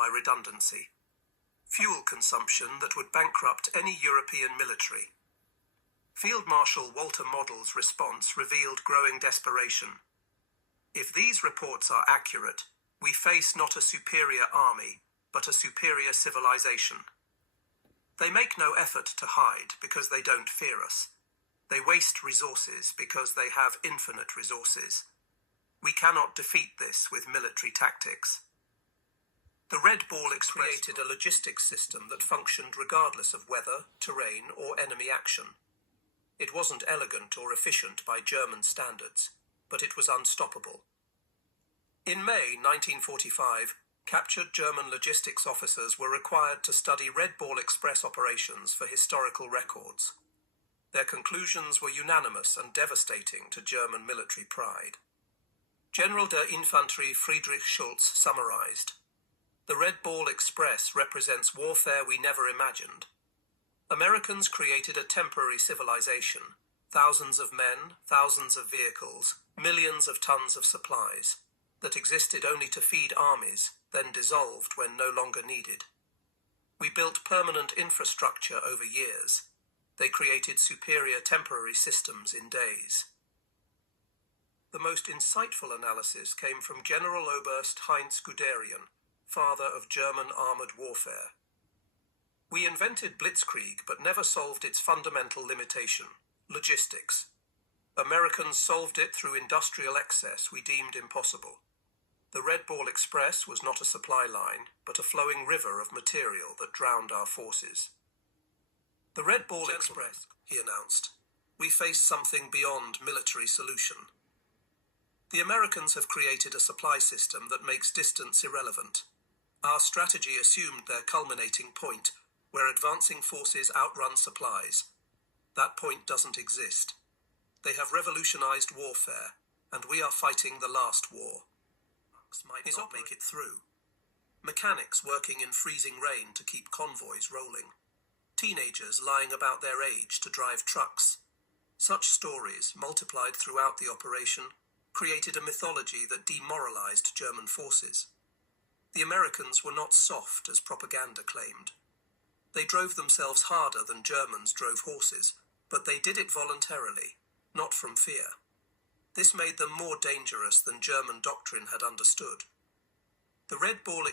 by redundancy. Fuel consumption that would bankrupt any European military. Field Marshal Walter Model's response revealed growing desperation. If these reports are accurate, we face not a superior army, but a superior civilization. They make no effort to hide because they don't fear us. They waste resources because they have infinite resources. We cannot defeat this with military tactics. The Red Ball Express created a logistics system that functioned regardless of weather, terrain, or enemy action. It wasn't elegant or efficient by German standards, but it was unstoppable. In May 1945, captured German logistics officers were required to study Red Ball Express operations for historical records. Their conclusions were unanimous and devastating to German military pride. General der Infanterie Friedrich Schulz summarized, "The Red Ball Express represents warfare we never imagined. Americans created a temporary civilization, thousands of men, thousands of vehicles, millions of tons of supplies, that existed only to feed armies, then dissolved when no longer needed. We built permanent infrastructure over years. They created superior temporary systems in days." The most insightful analysis came from General Oberst Heinz Guderian, father of German armored warfare. "We invented blitzkrieg but never solved its fundamental limitation, logistics. Americans solved it through industrial excess we deemed impossible. The Red Ball Express was not a supply line, but a flowing river of material that drowned our forces." "The Red Ball Express," he announced. "We face something beyond military solution. The Americans have created a supply system that makes distance irrelevant. Our strategy assumed their culminating point, where advancing forces outrun supplies. That point doesn't exist. They have revolutionized warfare, and we are fighting the last war. Might not make it through. Mechanics working in freezing rain to keep convoys rolling. Teenagers lying about their age to drive trucks. Such stories, multiplied throughout the operation, created a mythology that demoralized German forces. The Americans were not soft as propaganda claimed. They drove themselves harder than Germans drove horses, but they did it voluntarily, not from fear. This made them more dangerous than German doctrine had understood. The Red Ball